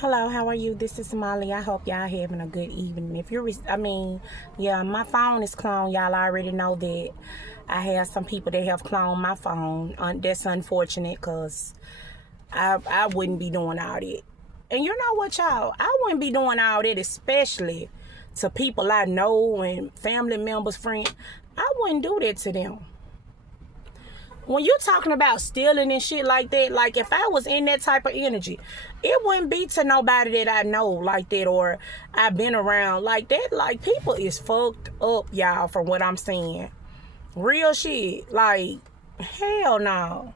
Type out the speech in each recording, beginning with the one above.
Hello, how are you? This is Molly. I hope y'all having a good evening. If you're, yeah, my phone is cloned. Y'all already know that. I have some people that have cloned my phone. That's unfortunate because I wouldn't be doing all that. And you know what, y'all? I wouldn't be doing all that, especially to people I know and family members, friends. I wouldn't do that to them. When you're talking about stealing and shit like that, like if I was in that type of energy, it wouldn't be to nobody that I know like that or I've been around like that. Like, people is fucked up, y'all, from what I'm seeing. Real shit. Like, hell no.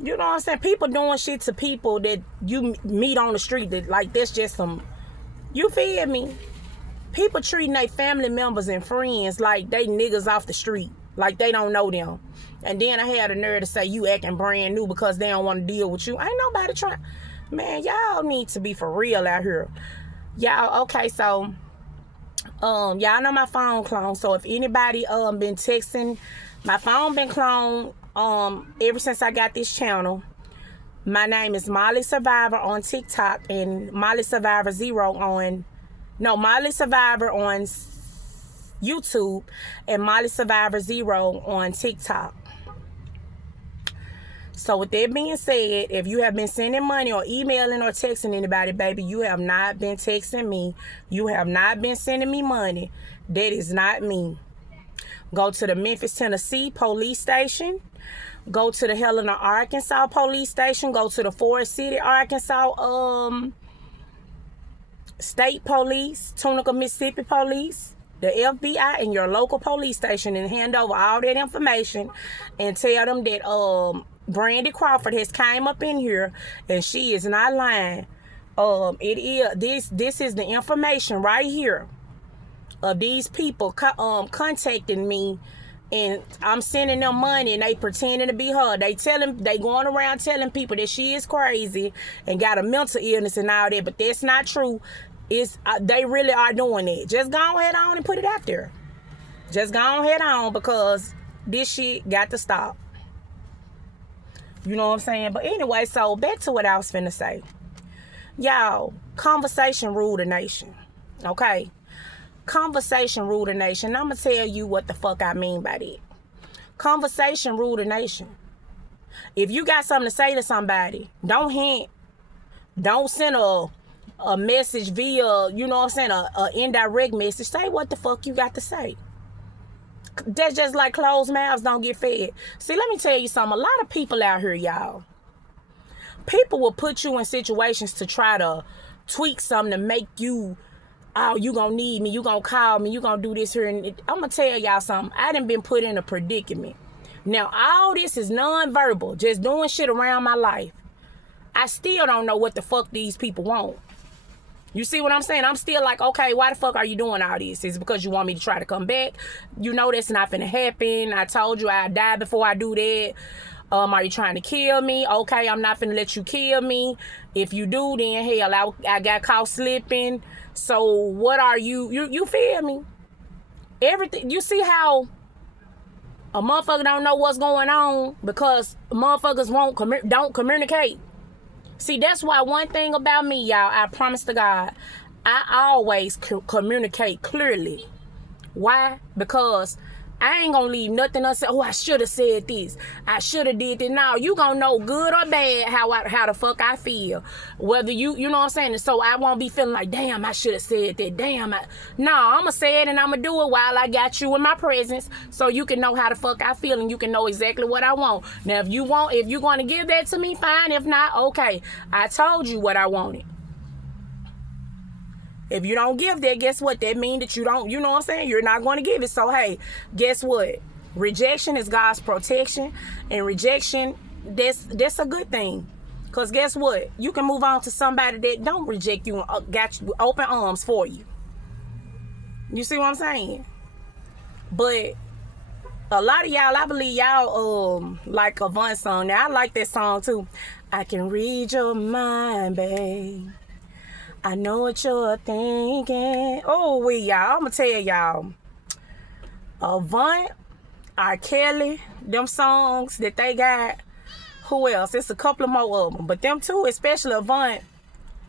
You know what I'm saying? People doing shit to people that you meet on the street that, like, that's just some, you feel me? People treating their family members and friends like they niggas off the street. Like they don't know them. And then I had the nerve to say you acting brand new because they don't want to deal with you. Ain't nobody trying. Man, y'all need to be for real out here. Y'all, okay, so y'all know my phone cloned. So if anybody been texting, my phone been cloned ever since I got this channel. My name is Molly Survivor on TikTok and Molly Survivor Molly Survivor on YouTube and Molly Survivor 0 on TikTok. So with that being said, if you have been sending money or emailing or texting anybody, baby, you have not been texting me. You have not been sending me money. That is not me. Go to the Memphis, Tennessee police station. Go to the Helena, Arkansas police station. Go to the Forest City, Arkansas state police, Tunica, Mississippi police, the FBI, and your local police station, and hand over all that information and tell them that Brandy Crawford has came up in here and she is not lying. This is the information right here of these people contacting me, and I'm sending them money and they pretending to be her. They going around telling people that she is crazy and got a mental illness and all that, but that's not true. They really are doing it. Just go ahead on and put it out there. Just go ahead on, because this shit got to stop. You know what I'm saying? But anyway, so back to what I was finna say. Y'all, conversation rule the nation. Okay? Conversation rule the nation. I'm gonna tell you what the fuck I mean by that. Conversation rule the nation. If you got something to say to somebody, don't hint. Don't send a message via, you know what I'm saying, a indirect message. Say what the fuck you got to say. That's just like closed mouths don't get fed. See, let me tell you something. A lot of people out here, y'all, people will put you in situations to try to tweak something to make you, oh, you gonna need me, you gonna call me, you gonna do this here. And I'm gonna tell y'all something. I done been put in a predicament. Now, all this is non-verbal, just doing shit around my life. I still don't know what the fuck these people want. You see what I'm saying? I'm still like, okay, why the fuck are you doing all this? Is it because you want me to try to come back? You know that's not finna happen. I told you I'd die before I do that. Are you trying to kill me? Okay, I'm not finna let you kill me. If you do, then hell, I got caught slipping. So what are you? You feel me? Everything. You see how a motherfucker don't know what's going on because motherfuckers don't communicate. See, that's why one thing about me, y'all, I promise to God, I always communicate clearly. Why? Because I ain't gonna leave nothing unsaid. Oh, I should have said this. I should have did that. No, you gonna know good or bad how the fuck I feel. Whether you know what I'm saying? And so I won't be feeling like, damn, I should have said that. Damn, no, I'ma say it and I'ma do it while I got you in my presence, so you can know how the fuck I feel and you can know exactly what I want. Now, if you're gonna give that to me, fine. If not, okay. I told you what I wanted. If you don't give that, guess what? That means that you don't, you know what I'm saying? You're not going to give it. So, hey, guess what? Rejection is God's protection. And rejection, that's a good thing. Because guess what? You can move on to somebody that don't reject you and got you open arms for you. You see what I'm saying? But a lot of y'all, I believe y'all like Avant song. Now, I like that song too. I can read your mind, babe. I know what you're thinking. Oh, y'all, I'm going to tell y'all. Avant, R. Kelly, them songs that they got. Who else? It's a couple of more of them. But them two, especially Avant,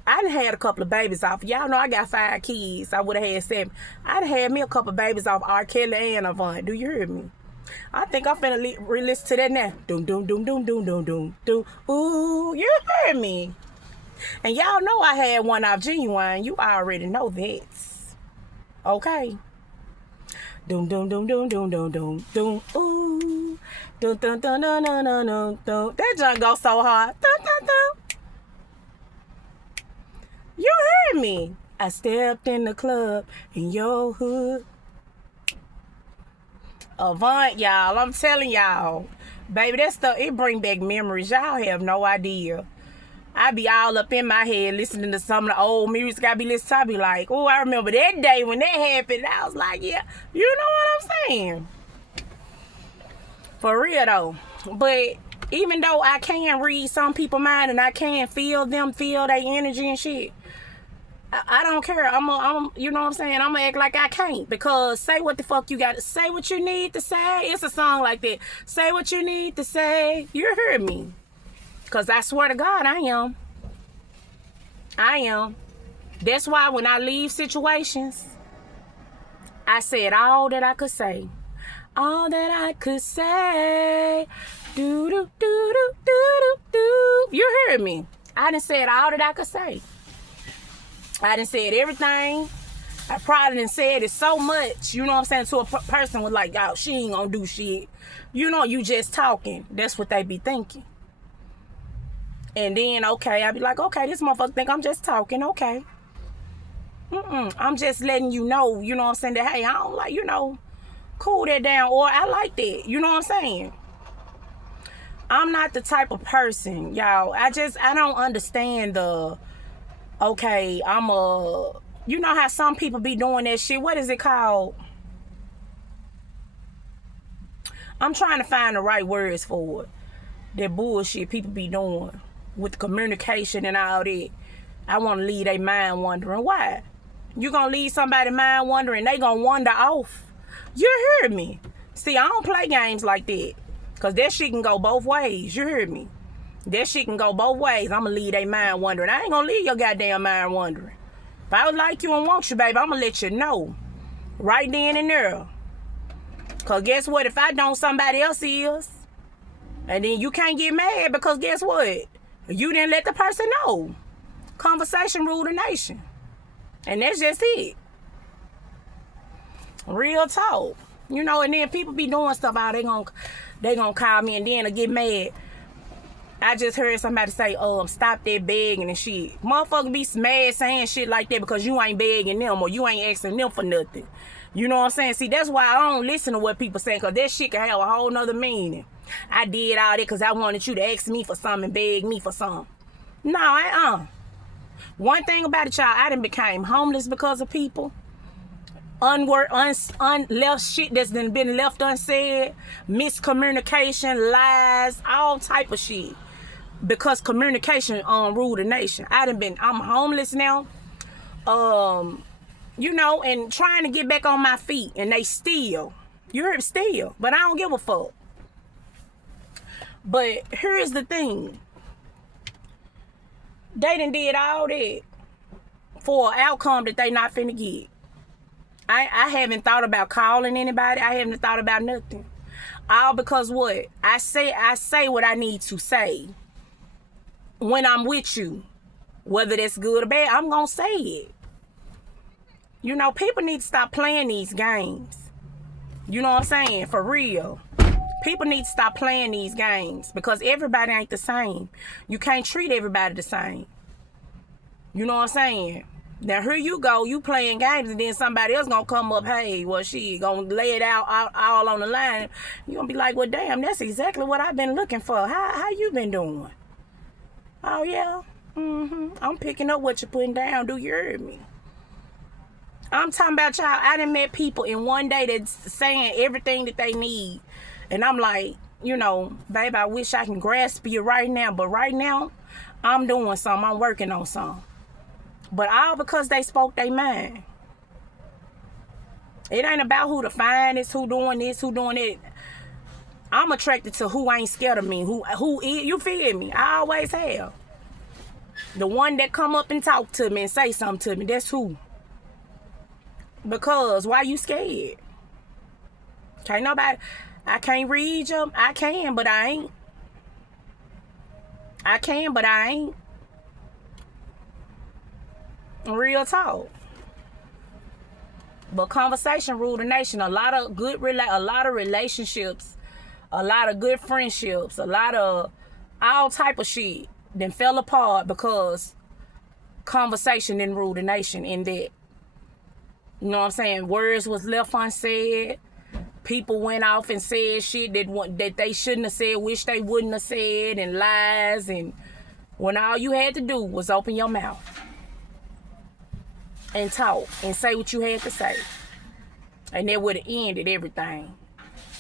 I done had a couple of babies off. Y'all know I got 5 kids. I would have had 7. I done had me a couple of babies off R. Kelly and Avant. Do you hear me? I think I'm finna re-listen to that now. Doom, doom, doom, doom, doom, doom, doom, doom. Ooh, you heard me. And y'all know I had one off Genuine. You already know that. Okay. Doom, doom, doom, doom, doom, doom, doom, doom. Ooh. Doom, doom, doom, doom, doom, doom, doom, doom. That junk goes so hard. Doom, doom, doom. You heard me. I stepped in the club in your hood. Avant, y'all. I'm telling y'all. Baby, that stuff, it bring back memories. Y'all have no idea. I be all up in my head listening to some of the old music I be listening to. I be like, oh, I remember that day when that happened. I was like, yeah, you know what I'm saying? For real, though. But even though I can read some people's mind and I can feel them, feel their energy and shit, I don't care. I'm you know what I'm saying? I'm gonna act like I can't, because say what the fuck you got to say, what you need to say. It's a song like that. Say what you need to say. You heard me. Because I swear to God, I am. That's why when I leave situations, I said all that I could say. All that I could say. Do, do, do, do, do, do, do. You heard me. I done said all that I could say. I done said everything. I probably done said it so much, you know what I'm saying, to a person with like, oh, she ain't gonna do shit. You know, you just talking. That's what they be thinking. And then, okay, I be like, okay, this motherfucker think I'm just talking, okay. I'm just letting you know what I'm saying, that, hey, I don't like, cool that down, or I like that, you know what I'm saying. I'm not the type of person, y'all. I don't understand okay, you know how some people be doing that shit, what is it called? I'm trying to find the right words for it. That bullshit people be doing with communication and all that. I want to leave their mind wondering. Why? You gonna leave somebody's mind wondering, they gonna wander off. You heard me. See, I don't play games like that, because that shit can go both ways. You heard me. That shit can go both ways. I'm gonna leave their mind wondering. I ain't gonna leave your goddamn mind wondering. If I would like you and want you, baby, I'm gonna let you know right then and there. Because guess what? If I don't, somebody else is. And then you can't get mad, because guess what? You didn't let the person know. Conversation rule the nation. And that's just it. Real talk. And then people be doing stuff out. They gonna call me and then I get mad. I just heard somebody say, stop that begging and shit. Motherfucker be mad saying shit like that because you ain't begging them or you ain't asking them for nothing. You know what I'm saying? See, that's why I don't listen to what people say, because that shit can have a whole nother meaning. I did all that because I wanted you to ask me for something and beg me for something. No, One thing about it, y'all, I done became homeless because of people. Left shit that's been left unsaid. Miscommunication, lies, all type of shit. Because communication rule the nation. I'm homeless now. And trying to get back on my feet, and they steal. You heard steal, but I don't give a fuck. But here's the thing. They done did all that for an outcome that they not finna get. I haven't thought about calling anybody. I haven't thought about nothing. All because what? I say what I need to say. When I'm with you, whether that's good or bad, I'm gonna say it. People need to stop playing these games. You know what I'm saying? For real. People need to stop playing these games, because everybody ain't the same. You can't treat everybody the same. You know what I'm saying? Now here you go, you playing games, and then somebody else gonna come up, hey, well, she gonna lay it out all on the line. You gonna be like, well, damn, that's exactly what I've been looking for. How you been doing? Oh, yeah? I'm picking up what you're putting down. Do you hear me? I'm talking about, y'all, I done met people in one day that's saying everything that they need. And I'm like, babe, I wish I can grasp you right now. But right now, I'm doing something. I'm working on something. But all because they spoke their mind. It ain't about who the finest, who doing this, who doing it. I'm attracted to who ain't scared of me. Who is, you feel me? I always have. The one that come up and talk to me and say something to me, that's who. Because why you scared? Can't nobody, I can't read them. I can, but I ain't. I can, but I ain't. Real talk. But conversation rule the nation. A lot of relationships, a lot of good friendships, a lot of all type of shit then fell apart because conversation didn't rule the nation in that. You know what I'm saying? Words was left unsaid. People went off and said shit that they shouldn't have said, wish they wouldn't have said, and lies, and when all you had to do was open your mouth and talk and say what you had to say. And that would have ended everything.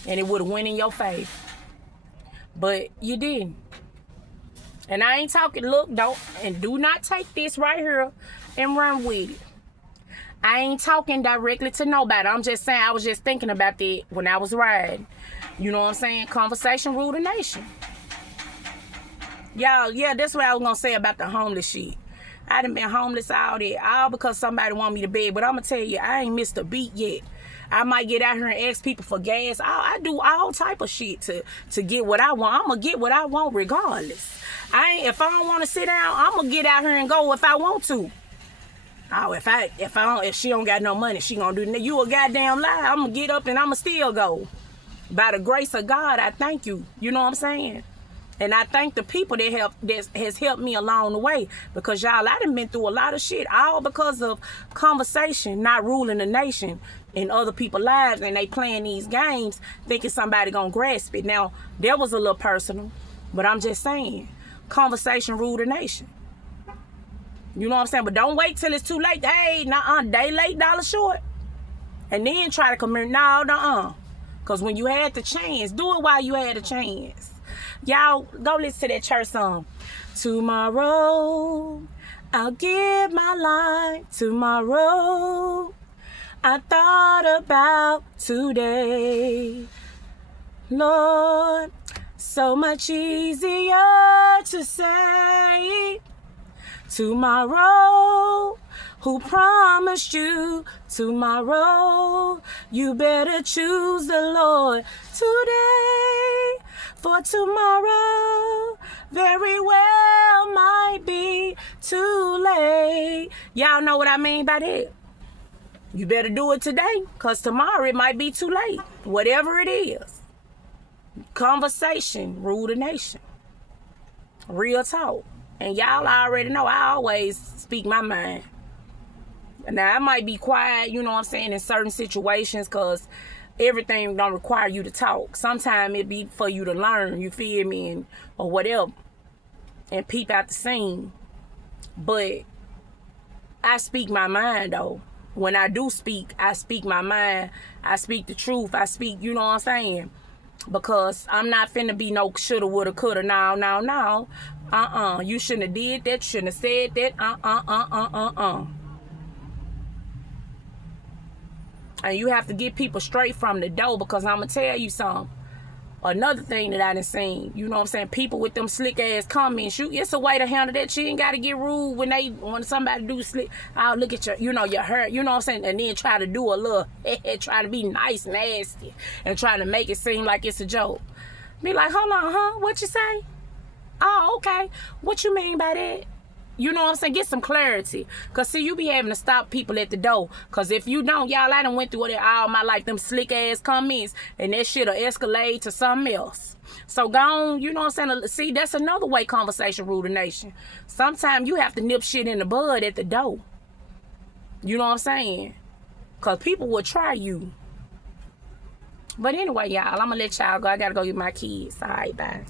And it would have went in your favor. But you didn't. And I ain't talking, look, do not take this right here and run with it. I ain't talking directly to nobody. I'm just saying, I was just thinking about that when I was riding. You know what I'm saying? Conversation rule the nation. Y'all, yeah, that's what I was going to say about the homeless shit. I done been homeless all because somebody want me to beg. But I'm going to tell you, I ain't missed a beat yet. I might get out here and ask people for gas. I do all type of shit to get what I want. I'm going to get what I want regardless. If I don't want to sit down, I'm going to get out here and go if I want to. Oh, if she don't got no money, she gonna do that. You a goddamn lie. I'm gonna get up and I'ma still go. By the grace of God, I thank you. You know what I'm saying? And I thank the people that has helped me along the way. Because y'all, I done been through a lot of shit. All because of conversation not ruling the nation in other people's lives. And they playing these games thinking somebody gonna grasp it. Now, that was a little personal. But I'm just saying, conversation rule the nation. You know what I'm saying? But don't wait till it's too late. Hey, day late, dollar short. And then try to come here. No. Because when you had the chance, do it while you had the chance. Y'all, go listen to that church song. Tomorrow, I'll give my life. Tomorrow, I thought about today. Lord, so much easier to say. Tomorrow, who promised you tomorrow? You better choose the Lord today. For tomorrow very well might be too late. Y'all know what I mean by that. You better do it today, because tomorrow it might be too late. Whatever it is. Conversation rule the nation. Real talk. And y'all already know I always speak my mind. Now, I might be quiet, you know what I'm saying, in certain situations because everything don't require you to talk. Sometimes it be for you to learn, you feel me, or whatever, and peep out the scene. But I speak my mind, though. When I do speak, I speak my mind. I speak the truth. I speak, you know what I'm saying? Because I'm not finna be no shoulda, woulda, coulda. No. You shouldn't have did that. Shouldn't have said that. And you have to get people straight from the door, because I'm gonna tell you something. Another thing that I done seen, you know what I'm saying, people with them slick ass comments, it's a way to handle that. You ain't gotta get rude when somebody do slick. I'll look at your hurt, you know what I'm saying, and then try to do a little, try to be nice, nasty, and try to make it seem like it's a joke. Be like, hold on, huh? What you say? Oh, okay. What you mean by that? You know what I'm saying? Get some clarity. Because, see, you be having to stop people at the door. Because if you don't, y'all, I done went through it all my life, them slick-ass comments, and that shit'll escalate to something else. So, go on, you know what I'm saying? See, that's another way conversation rule the nation. Sometimes you have to nip shit in the bud at the door. You know what I'm saying? Because people will try you. But anyway, y'all, I'm going to let y'all go. I got to go get my kids. All right, bye.